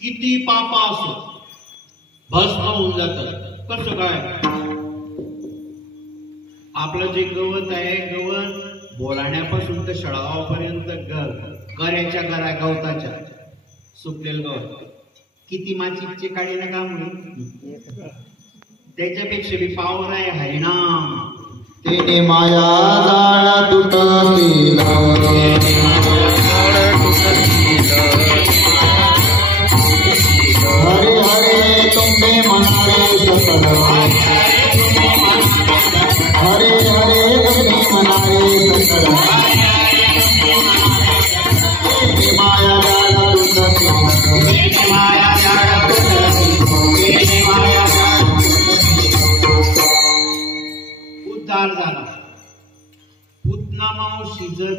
किती पाप असो भस्म होऊन जातात. कसं काय? आपलं जे गवत आहे, गवत बोलाण्यापासून तर शळगावापर्यंत गऱ्याच्या गरा गवताच्या सुकलेलं गवत किती माचिकचे काढे ना काम त्याच्यापेक्षा बी पावर आहे हरिनाम. तेने माया जाळ तुटतील हरे हरे तुमने मनारे सकल हरे हरे तुमने मनारे सकल तेने माया जाळ तुटतील माया जाळ तुटतील माया जाळ उद्धार झाला. पूतना मावशी जर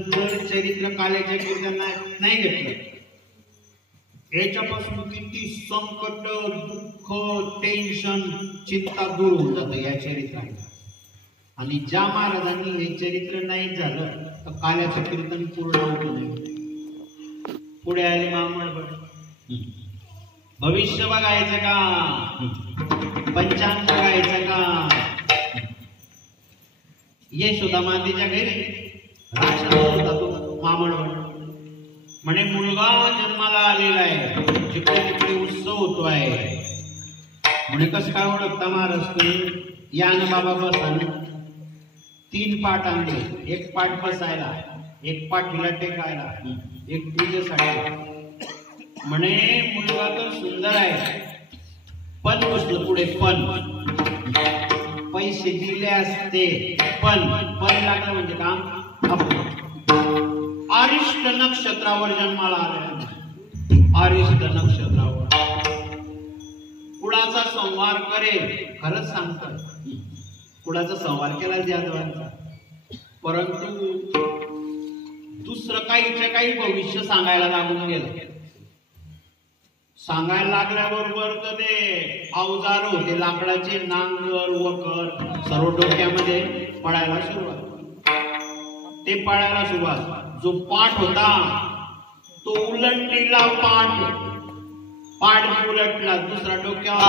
चरित्र काल्याच्या कीर्तनात नाही घेतलं याच्यापासून किती संकट दुःख टेन्शन चिंता दूर होऊन जातं या चरित्राने. आणि ज्या महाराजांनी हे चरित्र नाही झालं तर काल्याचं कीर्तन पूर्ण होत नाही. पुढे आले मामळ भविष्य बघायचं का पंचांग बघायचं का. यशोदा मातेच्या घरी राक्षस होता तो मामळवड म्हणे मुलगा जन्माला आलेला आहे जिकडे तिकडे उत्सव होतो आहे म्हणे कसं काय ओळखता महाराज तुम्ही या ना बाबा बसा. 3 पाट आणले, एक पाट बसायला, एक पाठ हिला टेकायला, एक पूजेसाठी. म्हणे मुलगा तर सुंदर आहे पण बसलं पुढे पण पैसे दिले असते पण लागलं म्हणजे काम. अरिष्ट नक्षत्रावर जन्माला आले. अरिष्ट नक्षत्रावर कुणाचा संहार करेल खरंच सांगतात. कुणाचा संहार केला यादवांचा परंतु दुसरं काही भविष्य सांगायला लागून गेलं. सांगायला लागल्याबरोबर तर ते अवजार होते लाकडाचे नांगर वकर सर्व डोक्यामध्ये पडायला सुरुवात. ते पडायला सुरुवात. जो पाठ होता तो उलटलेला पाठ उलटला दुसरा डोक्यावर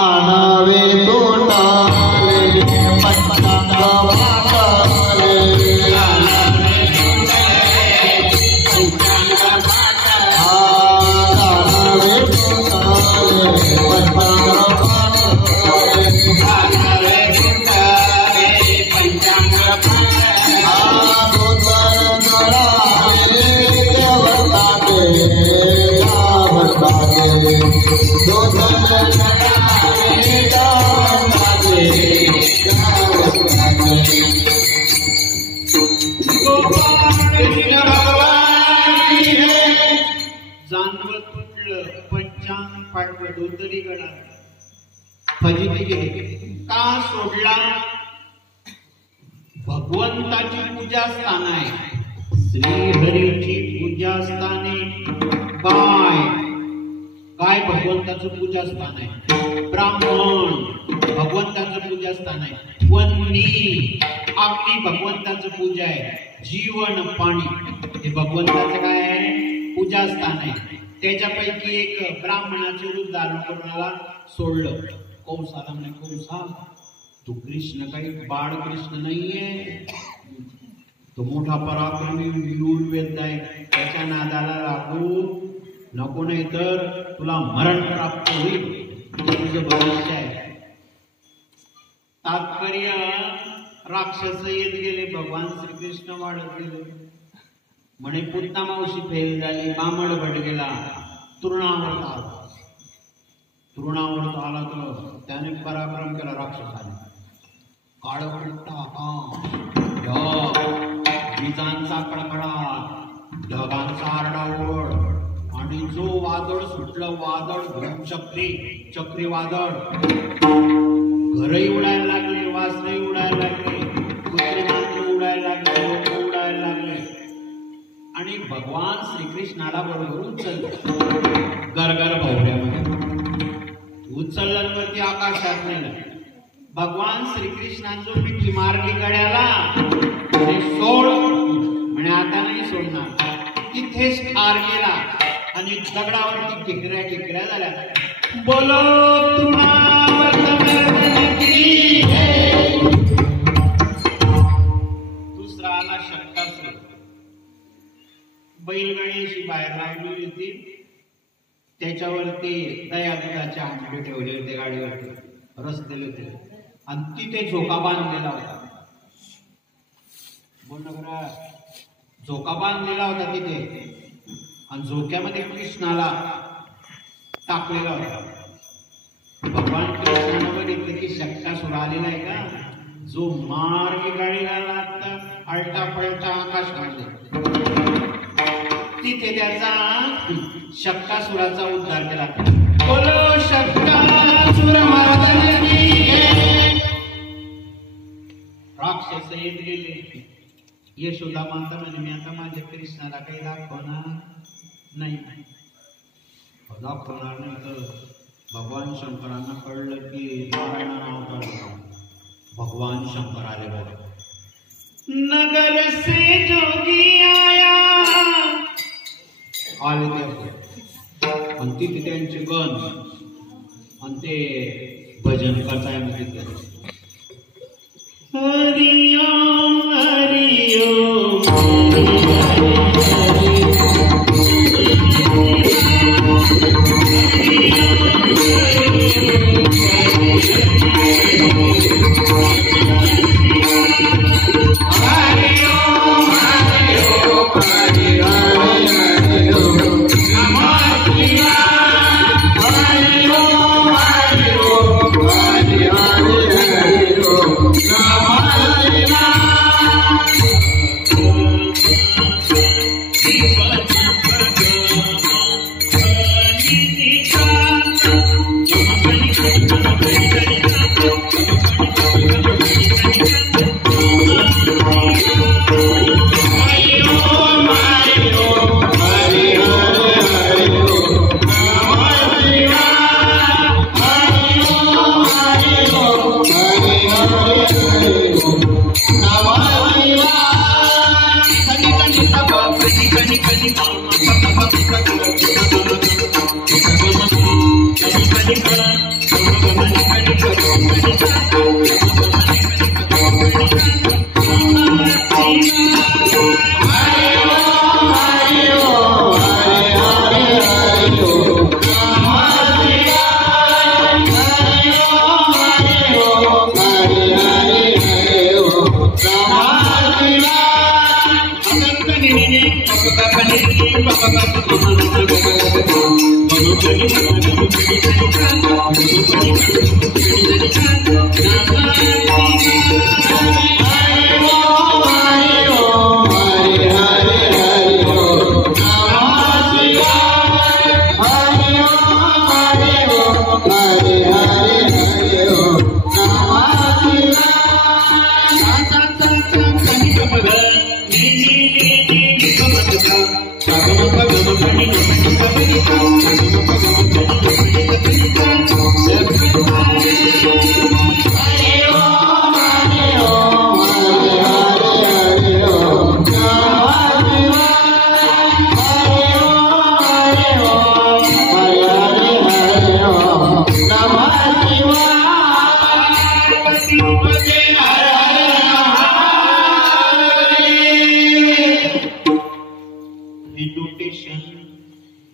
का सोडला. भगवंताची पूजा स्थान आहे. श्रीहरीची पूजा स्थाने काय भगवंताचं पूजा स्थान आहे. ब्राह्मण भगवंताचं पूजा स्थान आहे. वन्नी अग्नी भगवंताचं पूजा आहे. जीवन पाणी हे भगवंताचं काय आहे पूजा स्थान आहे. त्याच्यापैकी एक ब्राह्मणाचे उदाहरण कोणाला सोडलं. कौसाला म्हणे कौसा तू कृष्ण काही बाळ कृष्ण नाहीये. तो मोठा पराक्रमी वीर आहे. त्याच्या नादाला लागू नको नाही तर तुला मरण प्राप्त होईल. तुझं भविष्य आहे. तात्पर्य राक्षस येत गेले, भगवान श्रीकृष्ण वाढत गेले. म्हणे पुतना मावशी फेल झाली, बामण भट गेला, तृणावर आला. तृणावर तो आला तर त्याने पराक्रम केला राक्षसाने. काळ विजांचा कडकडाट, ढगांचा आरडाओरड, आणि जो वादळ सुटलं, वादळ चक्रीवादळ. घरही उडायला लागले, वासरही उडायला लागले, कुत्री मांजरी उडायला लागले, लोक उडायला लागले. आणि भगवान श्रीकृष्णाला बरोबर उचललं गरगर भवऱ्यामध्ये. उचलल्यावरती आकाशात नेलं. भगवान श्रीकृष्णांचं मिठी मारली गड्याला, सोड म्हणे आता नाही सोडणार. तिथेच ठार गेला आणि दगडावरती टिकऱ्या झाल्या. बोलो दुसरा आला शक्तासुर. बैलगाडी अशी बाहेर लावली होती, त्याच्यावरती दयादुधाचे आंबे ठेवले होते, गाडीवरती रस्ते होते, आणि तिथे झोका बांधलेला होता. बोल ना, झोका बांधलेला होता तिथे, आणि झोक्यामध्ये कृष्णाला टाकलेला होता. भगवान कृष्णानं बघितले की शक्तासुर आलेला आहे का, जो मार्ग गाडीला लागता आलटा पलटा आकाशामध्ये. तिथे त्याचा शक्तासुराचा उद्धार केला. बोलो शक्तासुर मर्दनी. राक्षस येत गेले. यशोदा माता म्हणे मी आता माझ्या कृष्णाला काही दाखवणार नाही. दाखवणार नाही तर भगवान शंकरांना कळलं की नारायणानं अवतार घेतला. भगवान शंकर आले बघा. नगर से जोगी आया, आले ते आणि तिथे त्यांचे गण आणि ते भजन करताय मग तिथे. हरि ओम हरि ओम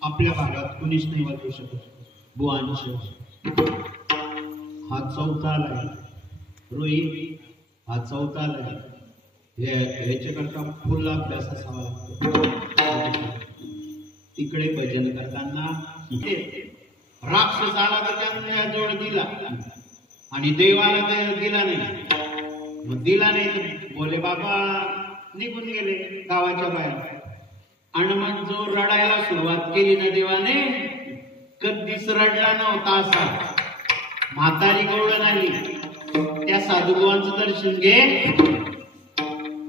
आपल्या भागात कुणीच नाही वाचू शकत. बुवांश हा चौथा आला. रोहित हा चौथा ह्याच्याकरता फुल अभ्यास असावा लागतो. तिकडे भजन करताना राक्षस आला तर त्याने जोड दिला आणि देवाला दिला नाही. मग दिला नाही तर भोले बाबा निघून गेले गावाच्या बाहेर. आणि मग जो रडायला सुरुवात केली ना देवाने, कधीच रडला नव्हता असा. म्हातारी गवळण आली, त्या साधुभावांचं दर्शन घे,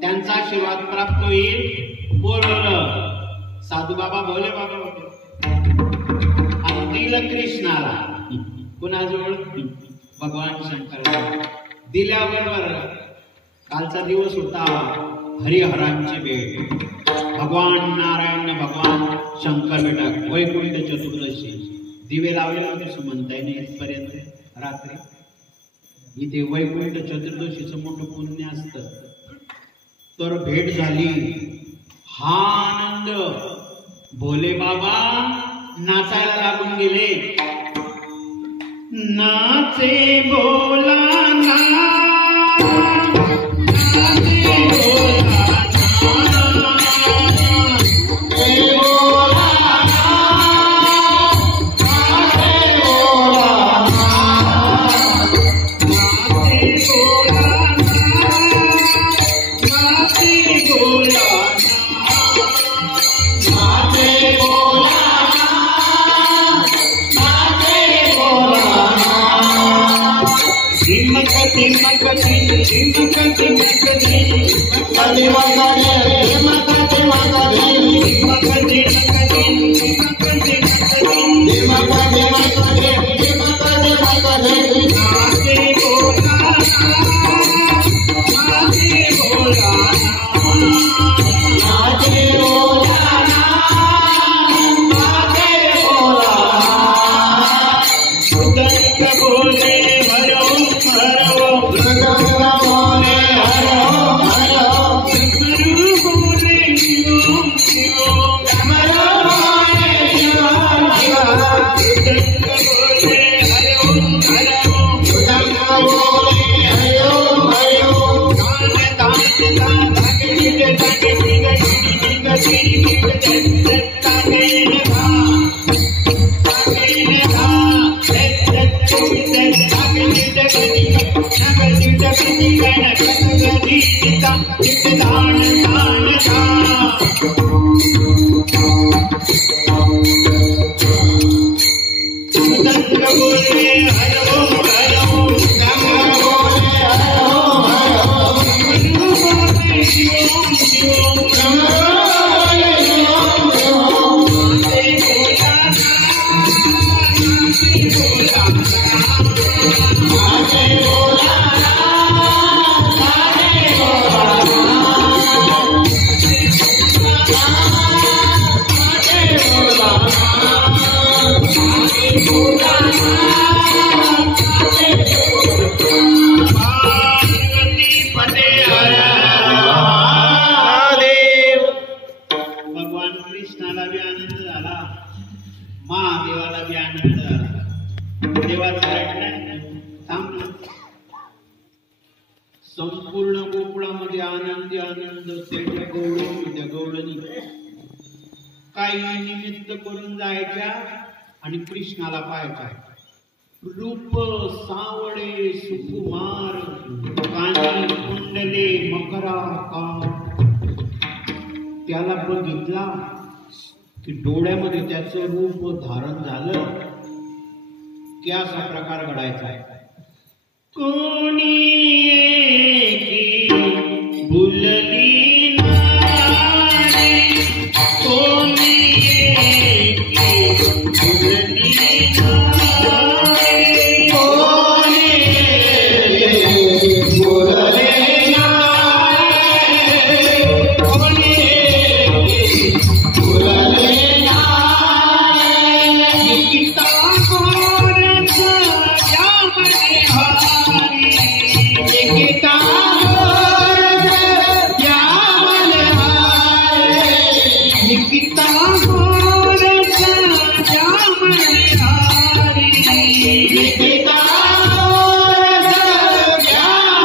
त्यांचा आशीर्वाद प्राप्त होईल. बोलवलं साधू बाबा भोले बाबा होते आणि दिलं कृष्णाला. कुणाजवळ? भगवान शंकर. दिल्याबरोबर कालचा दिवस होता हरिहरांची भेट. भगवान नारायण भगवान शंकर भेटत वैकुंठ चतुर्दशी. दिवे लावलेला कसं म्हणताय नाही इथपर्यंत रात्री. इथे वैकुंठ चतुर्दशीचं मोठं पुण्य असतं. तर भेट झाली. हा आनंद. भोले बाबा नाचायला लागून गेले. नाचे बोला ना, नाचे बोला संपूर्ण गोकुळामध्ये आनंदी आनंद. त्या गवळणी काही निमित्त करून जायच्या आणि कृष्णाला पाहायच्या. रूप सावळे सुकुमार, कानी कुंडले मकराकार. त्याला बघितला की डोळ्यामध्ये त्याचं रूप धारण झालं की असा प्रकार घडायचा. कोणी भुलली नारी, कोणी भुलली नारी, कोणी भुलले नारी, कोणी भुलले नारी. गीता गोरख यामने हारी, गीता गोरख यामने हारी, गीता गोरख यामने हारी, गीता गोरख यामने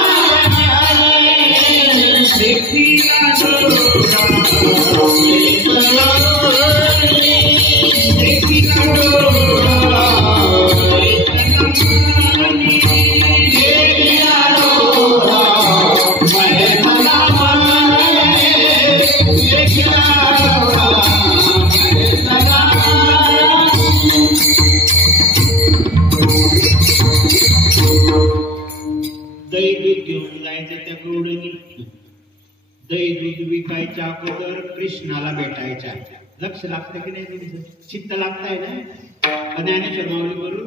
दही दूध घेऊन जायचं त्या गवळणी. दही दूध विकायच्या अगोदर कृष्णाला भेटायच्या. लक्ष लागतं की नाही तुमचं? चित्त लागताय ना? ज्ञानेश्वर माऊली करू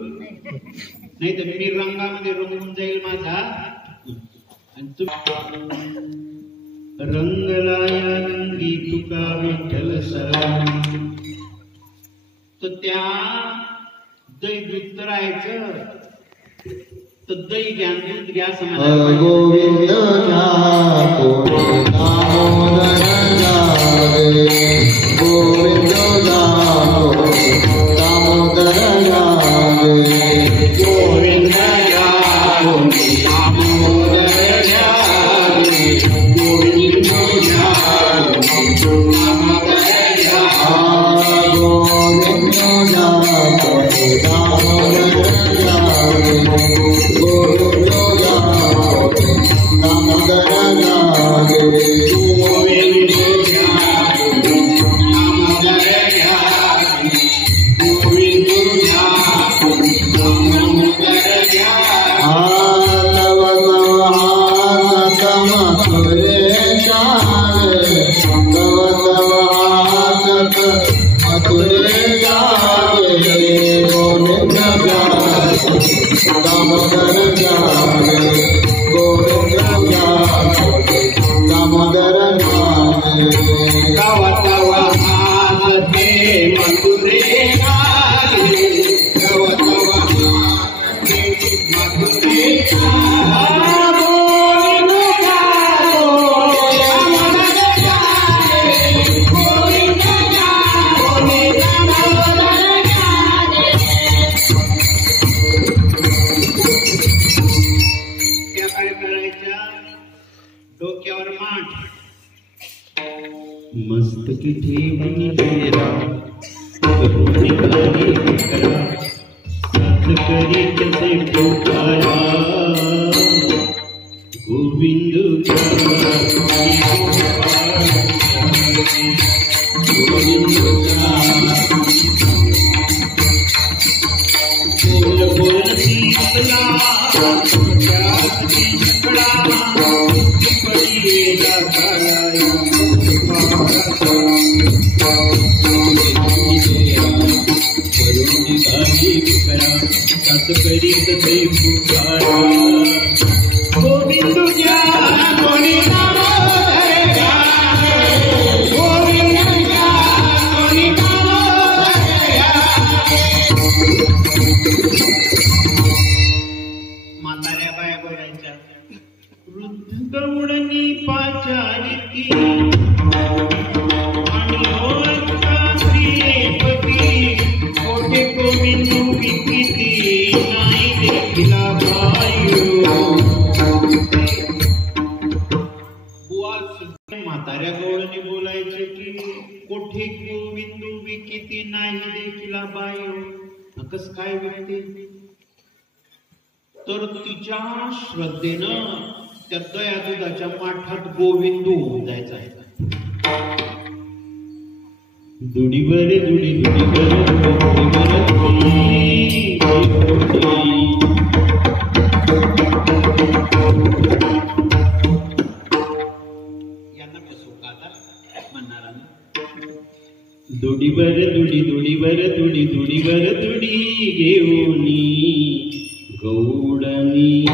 नाही तर मी रंगामध्ये रंगून जाईल माझा. आणि तू रंगलाया रंगी तुका विठ्ठल सरा. तर त्या दही दूध राहायचं तर दही घ्या दूध घ्या समाज. गोविंद दामोदर गोविंद दामोदर गोविंद मस्तकी ठेवणी तेरा करुणी करी करा साथ करी कसे पुकारा गोविंद बोल बोल शीतला करीत ते पुकारा गोविंद क्या कोणी नाम धरेगा गोविंद क्या कोणी नाम धरेगा. म्हाताऱ्या बाया बोलायच्या वृद्ध गवळणी पाचारिती आणि ओळखता श्रीपती कोठे गोविंद विकिती म्हाताऱ्या गवळणी बोलायचे की कोठे गोविंदू विकिती नाही देखील बायो. कस काय विकते? तर तिच्या श्रद्धेनं त्या दया दुधाच्या माठात गोविंदू होऊन जायचा आहे. दुडीवर दुडी दुडीवर दुडीवर दुडी दुडीवर दुडी दुडीवर दुडी घेऊनी गौडणी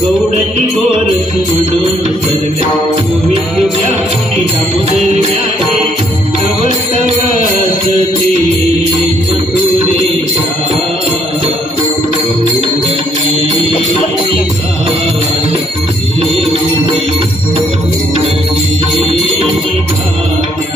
गौडनी गोरस म्हणून सरल्या गोविंद व्यापुनी दामोदर व्यागे तव तवासती मथुरेशा गौडनी निघाल देऊनी गौडनी निघाल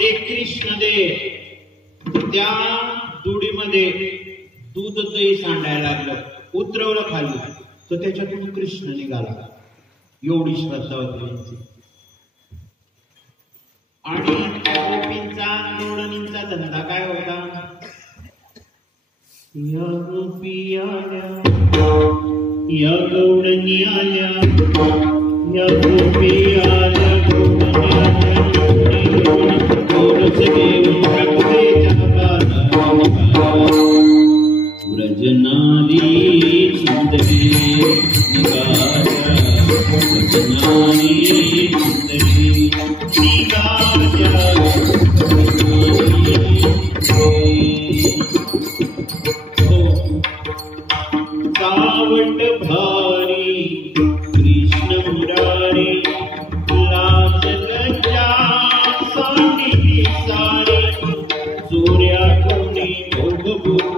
ते कृष्णदेव त्या दुडीमध्ये दूध दही सांडायला लागलं, उतरवलं खाली तर त्याच्यातून कृष्ण निघाला. एवढी श्रद्धा होती त्यांची. आणि गोपींचा गवळणींचा धंदा काय होता? या गोपी आल्या, या गवळणी आल्या, या गोपी आल्या, गवळणी आल्या, व्रजनारी सुंदरी निगाऱ्या, व्रजनारी सुंदरी निगाऱ्या, सावट भारी कृष्ण मुरारी लाज लज्जा सांगितली सारी, चोऱ्या कोणी भोग